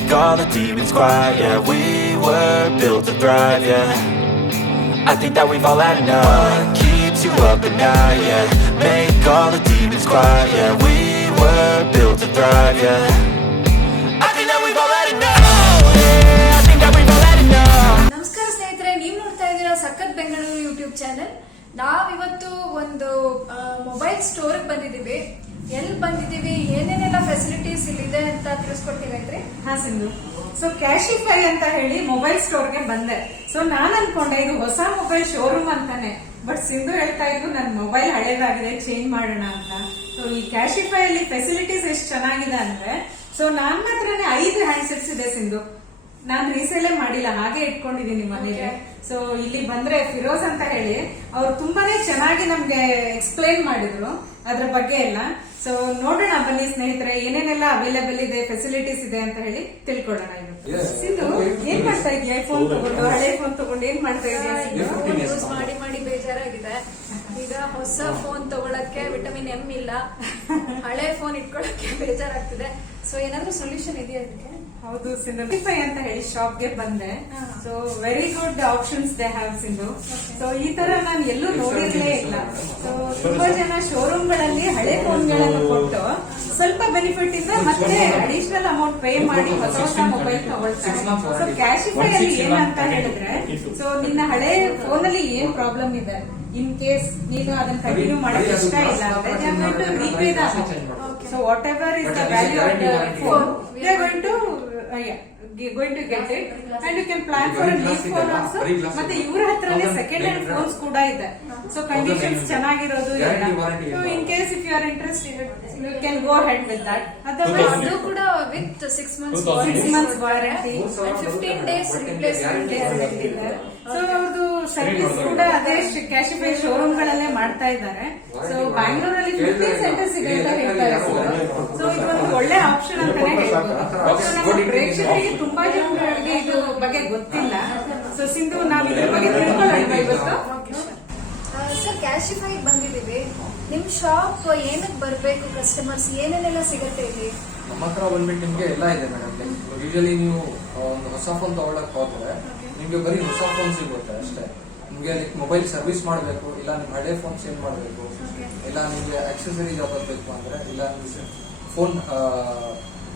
make all the demons quiet. Yeah, we were built to thrive. Yeah, I think that we've all had enough. What keeps you up at night? Yeah, make all the demons quiet. Yeah, we were built to thrive. Yeah, I think that we've all had enough. Yeah, I think that we've all had enough. ನಮಸ್ಕಾರ ಸ್ನೇಹಿತರೆ, ನೀವು ನೋಡ್ತಾ ಇದ್ದೀರಾ ಸಖತ್ Bengaluru YouTube channel. ನಾವಿವತ್ತು ಒಂದು mobile ಸ್ಟೋರ್ಗೆ ಬಂದಿದ್ದೀವಿ. ಎಲ್ಲಿ ಬಂದಿದ್ದೀವಿ, ಏನೇನೆಲ್ಲ ಫೆಸಿಲಿಟೀಸ್ ಇಲ್ಲಿದೆ ಅಂತ ತಿಳಿಸ್ಕೊಡ್ತೀವಿ. ಹಾ ಸಿಂಧು, ಸೊ ಕ್ಯಾಶಿಫೈ ಅಂತ ಹೇಳಿ ಮೊಬೈಲ್ ಸ್ಟೋರ್ಗೆ ಬಂದೆ. ಸೊ ನಾನ್ ಅನ್ಕೊಂಡೆ ಇದು ಹೊಸ ಮೊಬೈಲ್ ಶೋರೂಮ್ ಅಂತಾನೆ, ಬಟ್ ಸಿಂಧು ಹೇಳ್ತಾ ಇದ್ದು ನನ್ನ ಮೊಬೈಲ್ ಹಳೇದಾಗಿದೆ, ಚೇಂಜ್ ಮಾಡೋಣ ಅಂತ. ಸೊ ಈ ಕ್ಯಾಶಿಫೈ ಅಲ್ಲಿ ಫೆಸಿಲಿಟೀಸ್ ಎಷ್ಟು ಚೆನ್ನಾಗಿದೆ ಅಂದ್ರೆ, ಸೊ ನನ್ನ ಹತ್ರನೇ 5 ಹ್ಯಾಂಡ್ಸೆಟ್ಸ್ ಇದೆ ಸಿಂಧು. ನಾನ್ ರೀಸೇಲೇ ಮಾಡಿಲ್ಲ, ಹಾಗೆ ಇಟ್ಕೊಂಡಿದೀನಿ ಮನೆಗೆ. ಸೊ ಇಲ್ಲಿ ಬಂದ್ರೆ ಫಿರೋಜ್ ಅಂತ ಹೇಳಿ ಅವ್ರು ತುಂಬಾನೇ ಚೆನ್ನಾಗಿ ನಮ್ಗೆ ಎಕ್ಸ್ಪ್ಲೈನ್ ಮಾಡಿದ್ರು ಅದ್ರ ಬಗ್ಗೆ ಎಲ್ಲ. ಸೊ ನೋಡೋಣ ಬನ್ನಿ ಸ್ನೇಹಿತರೆ, ಏನೇನೆಲ್ಲ ಅವೈಲೇಬಲ್ ಇದೆ, ಫೆಸಿಲಿಟೀಸ್ ಇದೆ ಅಂತ ಹೇಳಿ ತಿಳ್ಕೊಳ್ಳೋಣ. ಸಿಂಧು, ಏನ್ ಮಾಡ್ತಾ ಇದೀಯ? ಫೋನ್ ತಗೊಂಡು, ಹಳೆ ಫೋನ್ ತಗೊಂಡು ಏನ್ ಮಾಡ್ತಾ ಇದೀಯ? ಯೂಸ್ ಮಾಡಿ ಮಾಡಿ ಬೇಜಾರಾಗಿದೆ. ಈಗ ಹೊಸ ಫೋನ್ ತಗೊಳಕ್ಕೆ ವಿಟಮಿನ್ ಎಂ ಇಲ್ಲ, ಹಳೆ ಫೋನ್ ಇಟ್ಕೊಳಕ್ಕೆ ಬೇಜಾರಾಗ್ತಿದೆ. ಸೊ ಏನಾದ್ರೂ ಸೊಲ್ಯೂಷನ್ ಇದೆಯಾ ಇದಕ್ಕೆ? ಹೌದು ಸಿಂಧು, ಕ್ಯಾಶಿಫೈ ಅಂತ ಹೇಳಿ ಶಾಪ್ಗೆ ಬಂದೆ. So very good options they have Sindhu. So ಈ ತರ ನಾನು ಎಲ್ಲೂ ನೋಡಿರ್ಲೇ ಇಲ್ಲ. ಸೊ ತುಂಬಾ ಜನ ಶೋರೂಮ್ ಗಳಲ್ಲಿ ಹಳೆ ಫೋನ್ ಗಳನ್ನು ಕೊಟ್ಟು ಸ್ವಲ್ಪ ಬೆನಿಫಿಟ್ ಇಂದ ಮತ್ತೆ ಅಡಿಷನಲ್ ಅಮೌಂಟ್ ಪೇ ಮಾಡಿ ಹೊಸ ಹೊಸ ಮೊಬೈಲ್ ತಗೊಳ್ತಾರೆ. ಸೊ ಕ್ಯಾಶಿಫೈ ಅಲ್ಲಿ ಏನಂತ ಹೇಳಿದ್ರೆ, ಸೊ ನಿನ್ನ ಹಳೆ ಫೋನ್ ಅಲ್ಲಿ ಏನ್ ಪ್ರಾಬ್ಲಮ್ ಇದೆ, ಇನ್ ಕೇಸ್ ನೀನು ಅದನ್ನ ಕಂಟಿನ್ಯೂ ಮಾಡಕ್ ಇಷ್ಟ ಇಲ್ಲ ಅಂದ್ರೆ repay the amount. So whatever is the value of the phone, they are going to get it, and you can plan for a lease phone also. ಮತ್ತೆ ಇವರ ಹತ್ರನೇ ಸೆಕೆಂಡ್ ಹ್ಯಾಂಡ್ ಫೋನ್ಸ್ ಕೂಡ ಇದೆ. ಸೊ ಕಂಡೀಷನ್ಸ್ ಚೆನ್ನಾಗಿರೋದು ಇಲ್ಲ. So in case if you are interested, you can go ahead with that. Otherwise ಅದು ಕೂಡ with 6 months warranty, 15 days replacement ಇದೆ. ಸೊ ಅವ್ರದ್ದು ಸರ್ವಿಸ್ ಕೂಡ ಅದೇ ಕ್ಯಾಶಿಫೈ ಶೋರೂಮ್ ಗಳಲ್ಲೇ ಮಾಡ್ತಾ ಇದ್ದಾರೆ. ಸೊ ಬ್ಯಾಂಗ್ಳೂರಲ್ಲಿ 50 ಸೆಂಟರ್ಸ್ ಇದೆ ಅಂತ ಹೇಳ್ತಾರೆ. ಸೊ ಇದು ಒಂದು ಒಳ್ಳೆ ಆಪ್ಷನ್ ಅಂತಾನೆ ಹೇಳ್ಬೋದು. ನಮ್ಮ ಪ್ರೇಕ್ಷಕರಿಗೆ ತುಂಬಾ ಜನರಿಗೆ ಇದು ಬಗ್ಗೆ ಗೊತ್ತಿಲ್ಲ. ಸೊ ಸಿಂಧು, ನಾವು ಇದ್ರ ಬಗ್ಗೆ ತಿಳ್ಕೊಳ್ಳೋಣ ಇವತ್ತು. ಸರ್, ಕ್ಯಾಶಿಫೈ ಬಂದಿದ್ದೀವಿ. ನಿಮ್ ಶಾಪ್ ಏನಕ್ಕೆ ಬರ್ಬೇಕು ಕಸ್ಟಮರ್ಸ್, ಏನೇನೆಲ್ಲ ಸಿಗತ್ತೆ ಇಲ್ಲಿ? ನಮ್ಮ ಹತ್ರ ಬಂದ್ಬಿಟ್ಟು ನಿಮ್ಗೆ ಎಲ್ಲ ಇದೆ ಮೇಡಮ್. ಯೂಶಲಿ ನೀವು ಒಂದು ಹೊಸ ಫೋನ್ ತಗೊಳಕ್ ಹೋದ್ರೆ ನಿಮ್ಗೆ ಬರೀ ಹೊಸ ಫೋನ್ ಸಿಗುತ್ತೆ ಅಷ್ಟೇ. ನಿಮ್ಗೆ ಮೊಬೈಲ್ ಸರ್ವಿಸ್ ಮಾಡಬೇಕು, ಇಲ್ಲ ನಿಮ್ ಹಳೆ ಫೋನ್ ಚೇಂಜ್ ಮಾಡಬೇಕು, ಇಲ್ಲ ನಿಮ್ಗೆ ಆಕ್ಸೆಸರೀಸ್ ಯಾವ್ದು ಬೇಕು ಅಂದ್ರೆ, ಇಲ್ಲ ನಿಮ್ಗೆ ಫೋನ್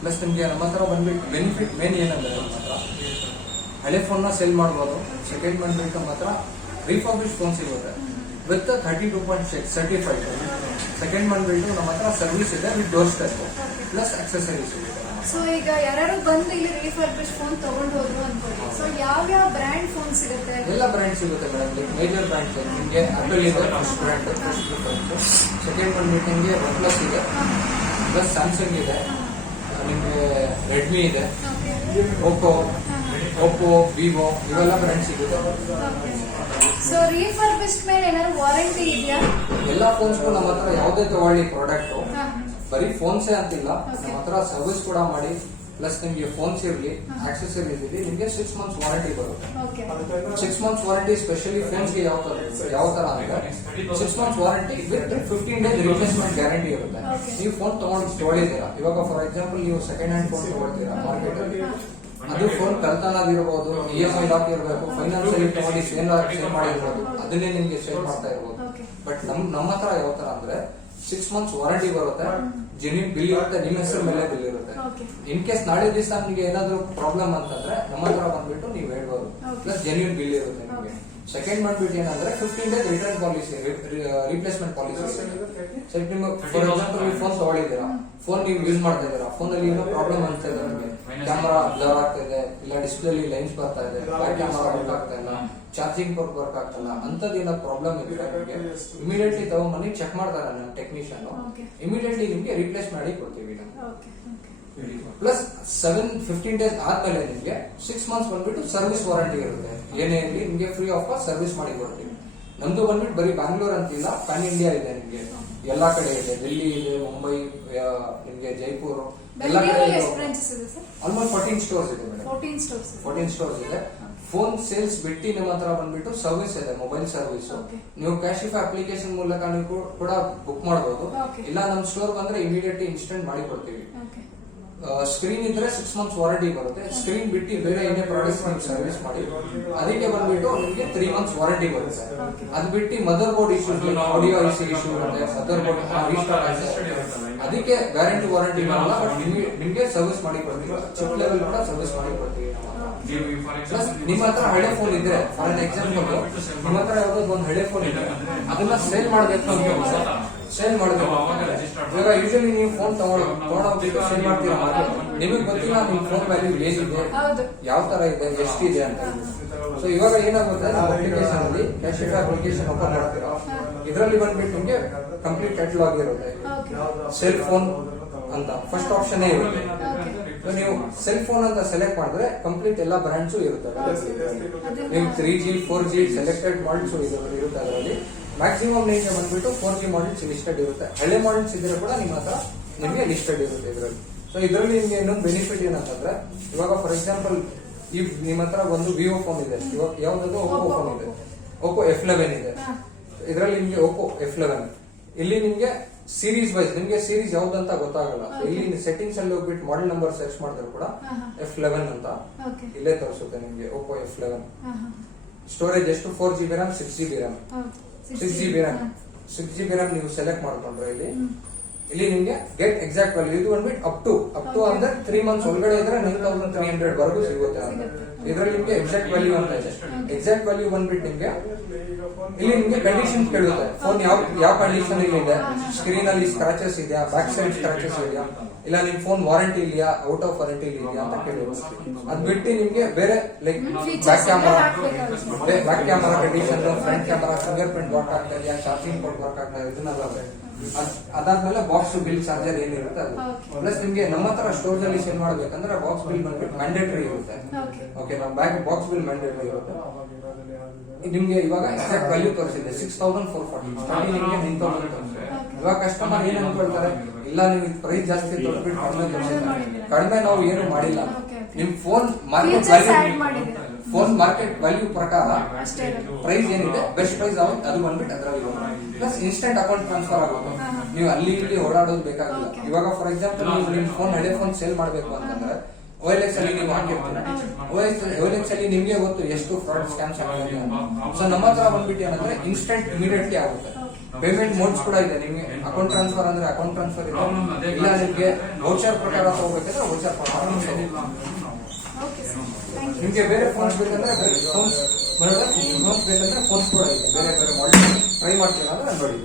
ಪ್ಲಸ್ ನಿಮ್ಗೆ ನಮ್ಮ ಹತ್ರ ಬಂದ್ಬಿಟ್ಟು ಬೆನಿಫಿಟ್ ಮೇನ್ ಏನಂದ್ರೆ, ನಮ್ಮ ಹತ್ರ ಹಳೆ ಫೋನ್ ನ ಸೇಲ್ ಮಾಡಬಹುದು. ಸೆಕೆಂಡ್ ಬಂದ್ಬಿಟ್ಟು ನಮ್ಮ ಹತ್ರ ರೀಫರ್ಬಿಶ್ಡ್ ಫೋನ್ ಸಿಗುತ್ತೆ ವಿತ್ 32.6 ಸರ್ಟಿಫೈಡ್. ಸೆಕೆಂಡ್ ಬಂದ್ಬಿಟ್ಟು ನಮ್ಮ ಹತ್ರ ಸರ್ವಿಸ್ ಇದೆ with door step plus accessories ಇದೆ. ಸೊ ಈಗ ಯಾರು ಬಂದು ಇಲ್ಲಿ ರೀಫರ್ಬಿಶ್ ಫೋನ್ ತಗೊಂಡು ಹೋದ್ರು ಅನ್ಕೊಳ್ಳಿ, ಸೊ ಯಾವ ಬ್ರ್ಯಾಂಡ್ ಫೋನ್ ಸಿಗುತ್ತೆ? ಎಲ್ಲ ಬ್ರ್ಯಾಂಡ್ ಸಿಗುತ್ತೆ ಮೇಡಮ್. ಮೇಜರ್ ಬ್ರ್ಯಾಂಡ್ಸ್ ನಿಮಗೆ ಆಪಲ್ ಇದೆ, ಫಸ್ಟ್ ಬ್ರ್ಯಾಂಡ್, ಸೆಕೆಂಡ್ ಬಂದ್ಬಿಟ್ಟು ನಿಮಗೆ ಒನ್ ಪ್ಲಸ್ ಇದೆ, ಪ್ಲಸ್ ಸ್ಯಾಮ್ಸಂಗ್ ಇದೆ, ನಿಮಗೆ ರೆಡ್ಮಿ ಇದೆ, ಓಪೋ, ವಿವೋ, ಇವೆಲ್ಲ ಬ್ರ್ಯಾಂಡ್ ಸಿಗುತ್ತೆ. ಸೊ ರೀಫರ್ಬಿಶ್ಡ್ ಮೇಲೆ ಏನಾದ್ರು ವಾರಂಟಿ ಇದೆಯಾ? ಎಲ್ಲ ಫೋನ್ಸ್ಗೂ ನಮ್ಮ ಹತ್ರ ಯಾವುದೇ ತಗೊಳ್ಳಿ ಪ್ರಾಡಕ್ಟ್, ಬರೀ ಫೋನ್ಸೇ ಅಂತಿಲ್ಲ, ನಮ್ಮ ಹತ್ರ ಸರ್ವಿಸ್ ಕೂಡ ಮಾಡಿ ಪ್ಲಸ್ ನಿಮ್ಗೆ ಫೋನ್ಸ್ ಇರಲಿ, ಆಕ್ಸೆಸರೀಸ್ ಇರಲಿ, ನಿಮ್ಗೆ 6 months ವಾರಂಟಿ ಬರುತ್ತೆ. 6 months ವಾರಂಟಿ ಸ್ಪೆಷಲಿ ಫೋನ್ಸ್ಗೆ ಯಾವ ತರ ಅಂದ್ರೆ 6 months warranty with 15 days replacement guarantee ಇರುತ್ತೆ. ನೀವು ಫೋನ್ ತಗೊಳ್ಳಿದ್ದೀರಾ, ಇವಾಗ ಫಾರ್ ಎಕ್ಸಾಂಪಲ್ ನೀವು ಸೆಕೆಂಡ್ ಹ್ಯಾಂಡ್ ಫೋನ್ ತಗೊಳ್ತೀರಾ ಮಾರ್ಕೆಟ್ ಅಲ್ಲಿ, ಅದು ಫೋನ್ ಕಳ್ತನಾಗಿರ್ಬೋದು, EMI ಹಾಕಿರ್ಬೇಕು, ಫೈನಾನ್ಸ್ ಅಲ್ಲಿ ತಗೊಂಡು ಸೇಲ್ ಮಾಡಿರ್ಬೋದು, ಅದನ್ನೇ ನಿಮ್ಗೆ ಸೇಲ್ ಮಾಡ್ತಾ ಇರ್ಬೋದು. ಬಟ್ ನಮ್ಮ ಹತ್ರ ಯಾವ ತರ ಅಂದ್ರೆ 6 months ವಾರಂಟಿ ಬರುತ್ತೆ, ಜೆನ್ಯೂನ್ ಬಿಲ್ ಇರುತ್ತೆ, ನಿಮ್ಮ ಹೆಸರು ಮೇಲೆ ಬಿಲ್ ಇರುತ್ತೆ. ಇನ್ ಕೇಸ್ ನಾಳೆ ದಿವಸ ನಿಮ್ಗೆ ಏನಾದ್ರು ಪ್ರಾಬ್ಲಮ್ ಅಂತಂದ್ರೆ ನಮ್ಮ ಹತ್ರ ಬಂದ್ಬಿಟ್ಟು ನೀವು ಹೇಳ್ಬೋದು, ಪ್ಲಸ್ ಜೆನ್ಯೂನ್ ಬಿಲ್ ಇರುತ್ತೆ ನಿಮಗೆ. ಸೆಕೆಂಡ್ ಬಂದ್ಬಿಟ್ಟು ಏನಂದ್ರೆ 15 days return policy, replacement policy. ನಿಮ್ಗೆ ಫಾರ್ ಎಕ್ಸಾಂಪಲ್ ನೀವು ಫೋನ್ ತಗೊಳ್ಳಿದ್ದೀರಾ, ಫೋನ್ ನೀವು ಯೂಸ್ ಮಾಡ್ತಾ ಇದ್ದೀರಾ, ಫೋನ್ ಅಲ್ಲಿ ಏನೋ ಪ್ರಾಬ್ಲಮ್ ಅಂತ ಇದೆ, ನಿಮಗೆ ಕ್ಯಾಮರಾ ಬ್ಲರ್ ಆಗ್ತಾ ಇದೆ, ಇಲ್ಲ ಡಿಸ್ಪ್ಲೇ ಲೈನ್ಸ್ ಬರ್ತಾ ಇದೆ, ಬ್ಯಾಕ್ ಕ್ಯಾಮರಾ ವರ್ಕ್ ಆಗ್ತಾ ಇಲ್ಲ, ಚಾರ್ಜಿಂಗ್ ಪೋರ್ಟ್ ವರ್ಕ್ ಆಗ್ತಲ್ಲ, ಅಂತದ್ದು ಏನೋ ಪ್ರಾಬ್ಲಮ್ ಇದ್ರೆ ನಿಮಗೆ ಇಮಿಡಿಯೇಟ್ಲಿ ತಗೊಂಡ್ಬನ್ನಿ ಚೆಕ್ ಮಾಡ್ತಾರೆ ನಮ್ಮ ಟೆಕ್ನಿಷಿಯನ್, ಇಮಿಡಿಯೇಟ್ಲಿ ನಿಮ್ಗೆ ರಿಪ್ಲೇಸ್ ಮಾಡಿ ಕೊಡ್ತೀವಿ ನಾವು. ಪ್ಲಸ್ 15 days ಆದ್ಮೇಲೆ ನಿಮ್ಗೆ 6 months ಬಂದ್ಬಿಟ್ಟು ಸರ್ವಿಸ್ ವಾರಂಟಿ ಇರುತ್ತೆ. ಏನೇ ಇರಲಿ ನಿಮ್ಗೆ ಫ್ರೀ ಆಫ್ ಕಾಸ್ಟ್ ಸರ್ವಿಸ್ ಮಾಡಿ ಕೊಡ್ತೀವಿ. ನಮ್ದು ಬಂದ್ಬಿಟ್ಟು ಬರೀ ಬ್ಯಾಂಗ್ಳೂರ್ ಅಂತಿಲ್ಲ, ಪ್ಯಾನ್ ಇಂಡಿಯಾ ಇದೆ ನಿಮ್ಗೆ, ಎಲ್ಲಾ ಕಡೆ ಇದೆ. ಡೆಲ್ಲಿ ಇದೆ, ಮುಂಬೈ, ನಿಮ್ಗೆ ಜೈಪುರ್, ಎಲ್ಲ ಕಡೆ ಆಲ್ಮೋಸ್ಟ್ 14 ಸ್ಟೋರ್ಸ್ ಇದೆ ಮೇಡಮ್. 14 ಸ್ಟೋರ್ಸ್ ಇದೆ. ಫೋನ್ ಸೇಲ್ಸ್ ಬಿಟ್ಟು ನಿಮ್ಮ ಹತ್ರ ಬಂದ್ಬಿಟ್ಟು ಸರ್ವಿಸ್ ಇದೆ, ಮೊಬೈಲ್ ಸರ್ವಿಸ್. ನೀವು ಕ್ಯಾಶಿಫೈ ಅಪ್ಲಿಕೇಶನ್ ಮೂಲಕ ನೀವು ಕೂಡ ಬುಕ್ ಮಾಡಬಹುದು, ಇಲ್ಲ ನಮ್ಮ ಸ್ಟೋರ್ ಬಂದ್ರೆ ಇಮಿಡಿಯೇಟ್ಲಿ ಇನ್ಸ್ಟೆಂಟ್ ಮಾಡಿ ಕೊಡ್ತೀವಿ. ಸ್ಕ್ರೀನ್ ಇದ್ರೆ 6 months ವಾರಂಟಿ ಬರುತ್ತೆ. ಸ್ಕ್ರೀನ್ ಬಿಟ್ಟು ಬೇರೆ ಏನೇ ಪ್ರಾಡಕ್ಟ್ಸ್ ನೀವು ಸರ್ವಿಸ್ ಮಾಡಿ ಅದಕ್ಕೆ ಬಂದ್ಬಿಟ್ಟು ನಿಮಗೆ 3 months ವಾರಂಟಿ ಬರುತ್ತೆ. ಅದು ಬಿಟ್ಟು mother board issues, audio issue ಇರುತ್ತೆ, ಮದರ್ ಬೋರ್ಡ್ ರೀಸ್ಟಾರ್ಟ್ ಆಗುತ್ತೆ, ಅದಕ್ಕೆ ಗ್ಯಾರಂಟಿ ವಾರಂಟಿ ಬರಲ್ಲ. ಬಟ್ ನಿಮ್ಗೆ ಸರ್ವಿಸ್ ಮಾಡಿ ಕೊಡ್ತೀವಿ, ಚಿಪ್ ಲೆವೆಲ್ ಕೂಡ ಸರ್ವಿಸ್ ಮಾಡಿ ಕೊಡ್ತೀವಿ. ಪ್ಲಸ್ ನಿಮ್ಮ ಹತ್ರ ಹಳೆ ಫೋನ್ ಇದ್ರೆ, ಫಾರ್ ಅನ್ ಎಕ್ಸಾಂಪಲ್ ನಿಮ್ಮ ಹತ್ರ ಯಾವ್ದಾದ್ರು ಒಂದು ಹಳೆ ಫೋನ್ ಇದೆ, ಅದನ್ನ ಸೇಲ್ ಮಾಡ್ಬೇಕು ಅಂತ ಸೇಲ್ ಮಾಡಬೇಕು. ಇವಾಗ ಯೂಶಲಿ ನೀವು ಫೋನ್ ತಗೊಂಡೋಗ್ಬಿಟ್ಟು ಸೇಲ್ ಮಾಡ್ತೀರಾ, ನಿಮಗೆ ಗೊತ್ತಿಲ್ಲ ನಿಮ್ ಫೋನ್ ವ್ಯಾಲ್ಯೂ ಏನಿದೆ, ಯಾವ ತರ ಇದೆ, ಎಷ್ಟಿದೆ ಅಂತ. ಸೊ ಇವಾಗ ಏನಾಗುತ್ತೆ, ನಮ್ಮ ಅಪ್ಲಿಕೇಶನ್ ಅಲ್ಲಿ ಕ್ಯಾಶಿಫೈ ಅಪ್ಲಿಕೇಶನ್ ಓಪನ್ ಮಾಡ್ತೀರಾ, ಇದರಲ್ಲಿ ಬಂದ್ಬಿಟ್ಟು ನಿಮ್ಗೆ ಕಂಪ್ಲೀಟ್ ಕ್ಯಾಟಲಾಗ್ ಇರುತ್ತೆ. ಸೆಲ್ ಫೋನ್ ಅಂತ ಫಸ್ಟ್ ಆಪ್ಷನ್ ಇರುತ್ತೆ. ನೀವು ಸೆಲ್ ಫೋನ್ ಅಂತ ಸೆಲೆಕ್ಟ್ ಮಾಡಿದ್ರೆ ಕಂಪ್ಲೀಟ್ ಎಲ್ಲಾ ಬ್ರಾಂಡ್ಸ್ ಇರುತ್ತೆ. ನೀವು 3G 4G ಸೆಲೆಕ್ಟೆಡ್ ಮಾಡೆಲ್ಸ್ ಇರುತ್ತೆ. ಅದರಲ್ಲಿ ಮ್ಯಾಕ್ಸಿಮಮ್ ನಿಮಗೆ ಬಂದ್ಬಿಟ್ಟು 4G ಮಾಡೆಲ್ಸ್ ಲಿಸ್ಟೆಡ್ ಇರುತ್ತೆ. ಹಳೆ ಮಾಡೆಲ್ಸ್ ಇದ್ರೆ ಕೂಡ ನಿಮ್ಮ ಹತ್ರ ನಿಮಗೆ ಲಿಸ್ಟೆಡ್ ಇರುತ್ತೆ ಇದರಲ್ಲಿ. ಸೊ ಇದರಲ್ಲಿ ನಿಮ್ಗೆ ಇನ್ನೊಂದು ಬೆನಿಫಿಟ್ ಏನಂತಂದ್ರೆ, ಇವಾಗ ಫಾರ್ ಎಕ್ಸಾಂಪಲ್ ಈ ನಿಮ್ಮ ಹತ್ರ ಒಂದು ವಿವೋ ಫೋನ್ ಇದೆ, ಇವಾಗ ಯಾವ್ದಾದ್ರು ಓಪೋ ಫೋನ್ ಇದೆ, ಓಪೋ F11 ಇದೆ. ಇದರಲ್ಲಿ ನಿಮ್ಗೆ ಓಪೋ F11 ಇಲ್ಲಿ ನಿಮ್ಗೆ ಸೀರೀಸ್ ವೈಸ್ ನಿಮ್ಗೆ ಸೀರೀಸ್ ಯಾವ್ದಂತ ಗೊತ್ತಾಗಲ್ಲ. ಇಲ್ಲಿ ಸೆಟ್ಟಿಂಗ್ಸ್ ಅಲ್ಲಿ ಹೋಗ್ಬಿಟ್ಟು ಮಾಡೆಲ್ ನಂಬರ್ ಸರ್ಚ್ ಮಾಡಿದ್ರು ಕೂಡ F11 ಅಂತ ಇಲ್ಲೇ ತೋರಿಸುತ್ತೆ ನಿಮ್ಗೆ. ಓಪೋ F11 ಸ್ಟೋರೇಜ್ ಎಷ್ಟು 4GB RAM 6GB RAM 6GB RAM ನೀವು ಸೆಲೆಕ್ಟ್ ಮಾಡ್ಕೊಂಡ್ರೆ ಇಲ್ಲಿ ನಿಮ್ಗೆ ಗೆಟ್ ಎಕ್ಸಾಕ್ಟ್ ವ್ಯಾಲ್ಯೂ ಇದು ಬಂದ್ಬಿಟ್ಟು ಅಪ್ ಟು ಅಂದ್ರೆ 3 months ಒಳಗಡೆ ಇದ್ರೆ 9300 ವರೆಗೂ ಸಿಗುತ್ತೆ ಅಂತ. ಇದರಲ್ಲಿ ನಿಮ್ಗೆ ಎಕ್ಸಾಕ್ಟ್ ವ್ಯಾಲ್ಯೂ ಅಂತ ಇದೆ. ಎಕ್ಸಾಕ್ಟ್ ವ್ಯಾಲ್ಯೂ ಬಂದ್ಬಿಟ್ಟು ನಿಮ್ಗೆ ಇಲ್ಲಿ ನಿಮ್ಗೆ ಕಂಡೀಷನ್ ಕೇಳುತ್ತೆ. ಫೋನ್ ಯಾವ ಕಂಡೀಷನ್ ಇದೆ, ಸ್ಕ್ರೀನ್ ಅಲ್ಲಿ ಸ್ಕ್ರಾಚಸ್ ಇದೆಯಾ, ಬ್ಯಾಕ್ ಸೈಡ್ ಸ್ಕ್ರಾಚಸ್ ಇದೆಯಾ, ಇಲ್ಲ ನಿಮ್ ಫೋನ್ ವಾರಂಟಿ ಇದೆಯಾ, ಔಟ್ ಆಫ್ ವಾರಂಟಿ ಇದೆಯಾ ಅಂತ ಕೇಳುತ್ತೆ. ಅದ್ ಬಿಟ್ಟು ನಿಮ್ಗೆ ಬೇರೆ like back camera condition, front camera, finger print work ಆಗ್ತಾ ಇದೆಯಾ, ಚಾರ್ಜಿಂಗ್ ಪೋರ್ಟ್ ವರ್ಕ್ ಆಗ್ತಾ ಇದೆ, ಇದನ್ನೆಲ್ಲ ಅದಾದ್ಮೇಲೆ ಬಾಕ್ಸ್ ಬಿಲ್ ಚಾರ್ಜರ್ ಏನಿರುತ್ತೆ ಅದು. ಪ್ಲಸ್ ನಿಮ್ಗೆ ನಮ್ಮ ಹತ್ರ ಸ್ಟೋರ್ ಅಲ್ಲಿ ಸೇಲ್ ಮಾಡ್ಬೇಕಂದ್ರೆ ಬಾಕ್ಸ್ ಬಿಲ್ ಬಂದ್ಬಿಟ್ಟು ಮ್ಯಾಂಡೇಟರಿ ಇರುತ್ತೆ. ಓಕೆ, ನಾವು ಬಾಕ್ಸ್ ಬಿಲ್ ಮ್ಯಾಂಡೇಟರಿ ಇರುತ್ತೆ. ನಿಮ್ಗೆ ಇವಾಗ ಎಕ್ಸಾಕ್ಟ್ ವ್ಯಾಲ್ಯೂ ತೋರಿಸಿದೆ 6440, ಸ್ಟಾರ್ಟಿಂಗ್ ನಿಮ್ಗೆ 9000 ತೋರಿಸಿದೆ. ಇವಾಗ ಕಸ್ಟಮರ್ ಏನ್ ಅನ್ಕೊಳ್ತಾರೆ, ಇಲ್ಲ ನೀವು ಪ್ರೈಸ್ ಜಾಸ್ತಿ ತೋರಿಸ್ಬಿಟ್ಟು ಕಡಿಮೆ ತೋರಿಸಿದ್ರೆ, ಕಡಿಮೆ ನಾವು ಏನು ಮಾಡಿಲ್ಲ. ನಿಮ್ ಫೋನ್ ಮಾರ್ಕೆಟ್ ವ್ಯಾಲ್ಯೂ ಪ್ರಕಾರ ಪ್ರೈಸ್ ಏನಿದೆ ಬೆಸ್ಟ್ ಪ್ರೈಸ್ ಅದು ಬಂದ್ಬಿಟ್ಟು ಅದರಲ್ಲಿ ಪ್ಲಸ್ ಇನ್ಸ್ಟೆಂಟ್ ಅಕೌಂಟ್ ಟ್ರಾನ್ಸ್ಫರ್ ಆಗುತ್ತೆ. ನೀವು ಅಲ್ಲಿ ಇಲ್ಲಿ ಓಡಾಡೋದು ಬೇಕಾಗಿಲ್ಲ. ಇವಾಗ ಫಾರ್ ಎಕ್ಸಾಂಪಲ್ ನೀವು ನಿಮ್ ಫೋನ್ ಹಳೆ ಫೋನ್ ಸೇಲ್ ಮಾಡ್ಬೇಕು ಅಂತಂದ್ರೆ OLX ಅಲ್ಲಿ ನೀವು ಹಾಕಿರ್ತೀರ. OLX ಅಲ್ಲಿ ನಿಮ್ಗೆ ಗೊತ್ತು ಎಷ್ಟು ಫ್ರಾಡ್ ಸ್ಕ್ಯಾಮ್ಸ್ ಆಗಿದೆ ಅಂತ. ಸೊ ನಮ್ಮ ಹತ್ರ ಬಂದ್ಬಿಟ್ಟು ಏನಂದ್ರೆ ಇನ್ಸ್ಟೆಂಟ್ ಇಮಿಡಿಯೇಟ್ಲಿ ಆಗುತ್ತೆ. ಪೇಮೆಂಟ್ ಮೋಡ್ಸ್ ಕೂಡ ಇದೆ. ನಿಮ್ಗೆ ಅಕೌಂಟ್ ಟ್ರಾನ್ಸ್ಫರ್ ಅಂದ್ರೆ ಅಕೌಂಟ್ ಟ್ರಾನ್ಸ್ಫರ್ ಇದೆ, ಇಲ್ಲ ನಿಮ್ಗೆ ವೌಚರ್ ಪ್ರಕಾರ ತಗೋಬೇಕಂದ್ರೆ ವೌಚರ್ ಪ್ರಕಾರ. ನಿಮ್ಗೆ ಬೇರೆ ಫೋನ್ಸ್ ಬೇಕಂದ್ರೆ ಫೋನ್ಸ್ ಬೇಕಂದ್ರೆ ಫೋನ್ಸ್ ಕೂಡ ಇದೆ, ಬೇರೆ ಬೇರೆ ಮಾಡೆಲ್ ಟ್ರೈ ಮಾಡ್ತೀರಾ ಅಂದ್ರೆ ನೋಡಿ.